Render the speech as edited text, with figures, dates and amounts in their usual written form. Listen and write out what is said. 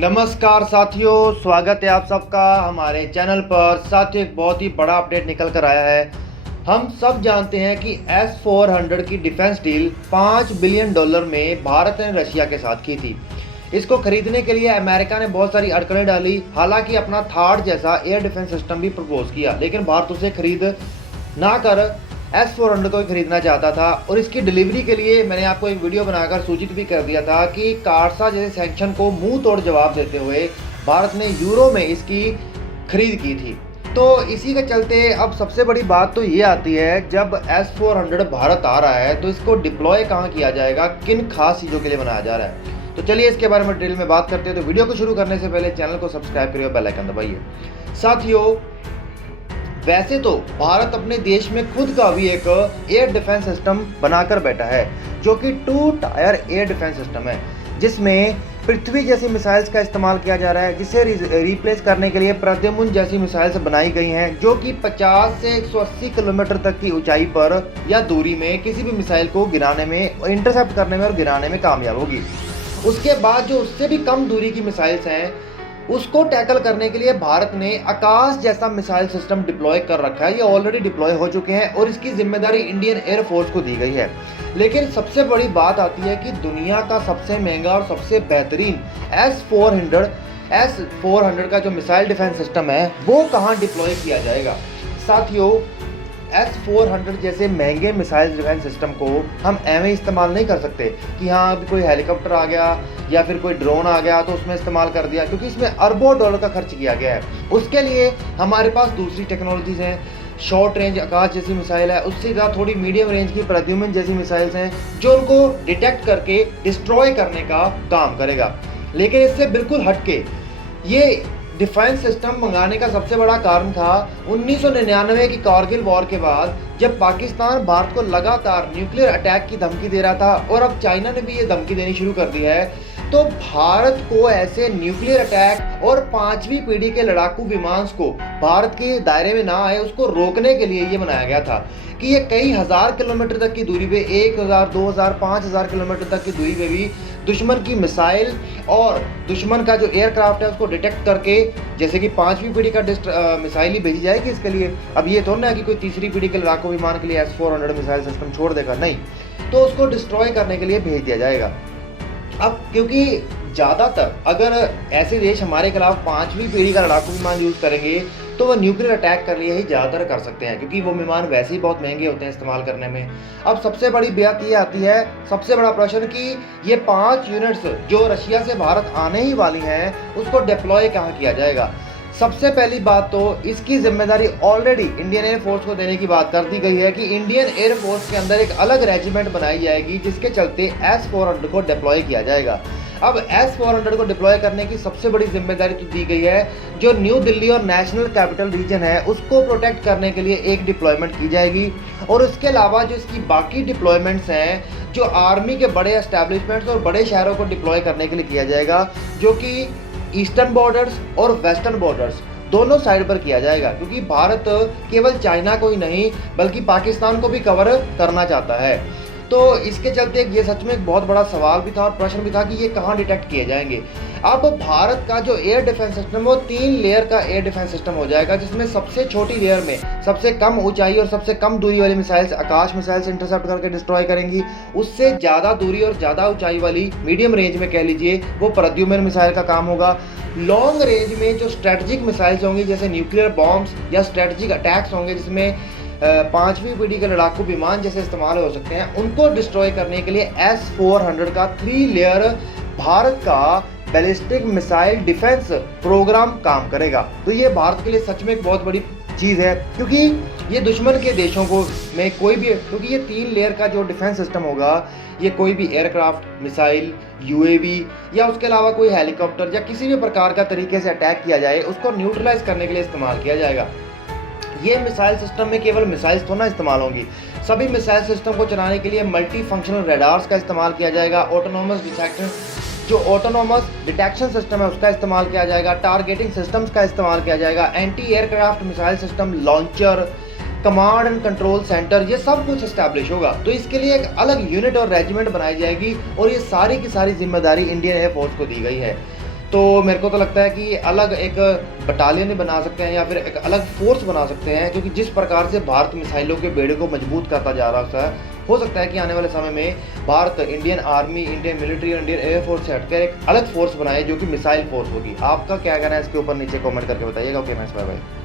नमस्कार साथियों, स्वागत है आप सबका हमारे चैनल पर। साथियों, एक बहुत ही बड़ा अपडेट निकल कर आया है। हम सब जानते हैं कि S-400 की डिफेंस डील $5 बिलियन में भारत ने रशिया के साथ की थी। इसको खरीदने के लिए अमेरिका ने बहुत सारी अड़चनें डाली, हालांकि अपना थार्ड जैसा एयर डिफेंस सिस्टम भी प्रपोज किया, लेकिन भारत उसे खरीद ना कर S-400 को ही खरीदना चाहता था। और इसकी डिलीवरी के लिए मैंने आपको एक वीडियो बनाकर सूचित भी कर दिया था कि कार्सा जैसे सैंक्शन को मुंह तोड़ जवाब देते हुए भारत ने यूरो में इसकी खरीद की थी। तो इसी के चलते अब सबसे बड़ी बात तो ये आती है, जब S-400 भारत आ रहा है तो इसको डिप्लॉय कहाँ किया जाएगा, किन खास चीज़ों के लिए बनाया जा रहा है। तो चलिए इसके बारे में डिटेल में बात करते हैं। तो वीडियो को शुरू करने से पहले चैनल को सब्सक्राइब करिए और बेल आइकन दबाइए। साथियों, वैसे तो भारत अपने देश में खुद का भी एक एयर डिफेंस सिस्टम बनाकर बैठा है, जो कि 2 टायर एयर डिफेंस सिस्टम है, जिसमें पृथ्वी जैसी मिसाइल्स का इस्तेमाल किया जा रहा है, जिसे रिप्लेस करने के लिए प्रद्युम्न जैसी मिसाइल्स बनाई गई हैं, जो कि 50 से 180 किलोमीटर तक की ऊंचाई पर या दूरी में किसी भी मिसाइल को गिराने में, इंटरसेप्ट करने में और गिराने में कामयाब होगी। उसके बाद जो उससे भी कम दूरी की मिसाइल्स हैं, उसको टैकल करने के लिए भारत ने आकाश जैसा मिसाइल सिस्टम डिप्लॉय कर रखा है। ये ऑलरेडी डिप्लॉय हो चुके हैं और इसकी जिम्मेदारी इंडियन एयरफोर्स को दी गई है। लेकिन सबसे बड़ी बात आती है कि दुनिया का सबसे महंगा और सबसे बेहतरीन S-400 का जो मिसाइल डिफेंस सिस्टम है वो कहाँ डिप्लॉय किया जाएगा। साथियों, S-400 जैसे महंगे मिसाइल डिफेंस सिस्टम को हम एवं इस्तेमाल नहीं कर सकते कि हाँ अभी कोई हेलीकॉप्टर आ गया या फिर कोई ड्रोन आ गया तो उसमें इस्तेमाल कर दिया, क्योंकि इसमें अरबों डॉलर का खर्च किया गया है। उसके लिए हमारे पास दूसरी टेक्नोलॉजीज हैं। शॉर्ट रेंज आकाश जैसी मिसाइल है, उससे ज़्यादा थोड़ी मीडियम रेंज की प्रद्युम्न जैसी मिसाइल्स हैं, जो उनको डिटेक्ट करके डिस्ट्रॉय करने का काम करेगा। लेकिन इससे बिल्कुल हटके ये डिफेंस सिस्टम मंगाने का सबसे बड़ा कारण था 1999 की कारगिल वॉर के बाद, जब पाकिस्तान भारत को लगातार न्यूक्लियर अटैक की धमकी दे रहा था और अब चाइना ने भी ये धमकी देनी शुरू कर दी है। तो भारत को ऐसे न्यूक्लियर अटैक और 5वीं पीढ़ी के लड़ाकू विमान को भारत के दायरे में ना आए, उसको रोकने के लिए ये बनाया गया था कि ये कई हज़ार किलोमीटर तक की दूरी पे, 1000, 2000, 5000 किलोमीटर तक की दूरी पे भी दुश्मन की मिसाइल और दुश्मन का जो एयरक्राफ्ट है उसको डिटेक्ट करके, जैसे कि 5वीं पीढ़ी का मिसाइल ही भेजी जाएगी इसके लिए। अब ये थोड़ा ना कि कोई तीसरी पीढ़ी के लड़ाकू विमान के लिए S-400 मिसाइल सिस्टम छोड़ देगा, नहीं, तो उसको डिस्ट्रॉय करने के लिए भेज दिया जाएगा। अब क्योंकि ज़्यादातर अगर ऐसे देश हमारे खिलाफ 5वीं पीढ़ी का लड़ाकू विमान यूज़ करेंगे तो वह न्यूक्लियर अटैक कर लिए ही ज़्यादातर कर सकते हैं, क्योंकि वो विमान वैसे ही बहुत महंगे होते हैं इस्तेमाल करने में। अब सबसे बड़ी बात ये आती है, सबसे बड़ा प्रश्न कि ये 5 यूनिट्स जो रशिया से भारत आने ही वाली हैं, उसको डिप्लॉय कहाँ किया जाएगा। सबसे पहली बात तो इसकी जिम्मेदारी ऑलरेडी इंडियन एयरफोर्स को देने की बात कर दी गई है कि इंडियन एयरफोर्स के अंदर एक अलग रेजिमेंट बनाई जाएगी, जिसके चलते S-400 को डिप्लॉय किया जाएगा। अब S-400 को डिप्लॉय करने की सबसे बड़ी जिम्मेदारी तो दी गई है, जो न्यू दिल्ली और नेशनल कैपिटल रीजन है उसको प्रोटेक्ट करने के लिए एक डिप्लॉयमेंट की जाएगी। और उसके अलावा जो इसकी बाकी डिप्लॉयमेंट्स हैं, जो आर्मी के बड़े एस्टैब्लिशमेंट्स और बड़े शहरों को डिप्लॉय करने के लिए किया जाएगा, जो कि ईस्टर्न बॉर्डर्स और वेस्टर्न बॉर्डर्स दोनों साइड पर किया जाएगा, क्योंकि भारत केवल चाइना को ही नहीं बल्कि पाकिस्तान को भी कवर करना चाहता है। तो इसके चलते ये सच में एक बहुत बड़ा सवाल भी था और प्रश्न भी था कि ये कहाँ डिटेक्ट किए जाएंगे। अब भारत का जो एयर डिफेंस सिस्टम वो 3 लेयर का एयर डिफेंस सिस्टम हो जाएगा, जिसमें सबसे छोटी लेयर में सबसे कम ऊंचाई और सबसे कम दूरी वाली मिसाइल्स, आकाश मिसाइल्स इंटरसेप्ट करके डिस्ट्रॉय करेंगी। उससे ज़्यादा दूरी और ज़्यादा ऊंचाई वाली मीडियम रेंज में कह लीजिए वो प्रद्युम्न मिसाइल का काम होगा। लॉन्ग रेंज में जो स्ट्रेटजिक मिसाइल्स होंगी, जैसे न्यूक्लियर बॉम्ब्स या स्ट्रेटजिक अटैक्स होंगे, जिसमें 5वीं पीढ़ी के लड़ाकू विमान जैसे इस्तेमाल हो सकते हैं, उनको डिस्ट्रॉय करने के लिए S-400 का 3 लेयर भारत का बैलिस्टिक मिसाइल डिफेंस प्रोग्राम काम करेगा। तो ये भारत के लिए सच में एक बहुत बड़ी चीज़ है, क्योंकि ये दुश्मन के देशों को में कोई भी, क्योंकि ये 3 लेयर का जो डिफेंस सिस्टम होगा, ये कोई भी एयरक्राफ्ट, मिसाइल, UAV या उसके अलावा कोई हेलीकॉप्टर या किसी भी प्रकार का तरीके से अटैक किया जाए, उसको न्यूट्रलाइज करने के लिए इस्तेमाल किया जाएगा। ये मिसाइल सिस्टम में केवल मिसाइल्स तो ना इस्तेमाल होंगी, सभी मिसाइल सिस्टम को चलाने के लिए मल्टी फंक्शनल रडार्स का इस्तेमाल किया जाएगा। ऑटोनोमस डिटेक्शन सिस्टम है उसका इस्तेमाल किया जाएगा। टारगेटिंग सिस्टम्स का इस्तेमाल किया जाएगा। Anti aircraft missile system, launcher, command and control centre, ये सब कुछ इस्टेब्लिश होगा। तो इसके लिए एक अलग यूनिट और रेजिमेंट बनाई जाएगी और ये सारी की सारी जिम्मेदारी इंडियन एयरफोर्स को दी गई है। तो मेरे को तो लगता है कि अलग एक बटालियन बना सकते हैं या फिर एक अलग फोर्स बना सकते हैं, क्योंकि जिस प्रकार से भारत मिसाइलों के बेड़े को मजबूत करता जा रहा है, हो सकता है कि आने वाले समय में Bharat Indian army, Indian military और इंडियन एयरफोर्स से हटकर एक अलग फोर्स बनाए जो कि मिसाइल फोर्स होगी। आपका क्या कहना है इसके ऊपर नीचे कमेंट करके बताइएगा। Okay, nice, bye bye.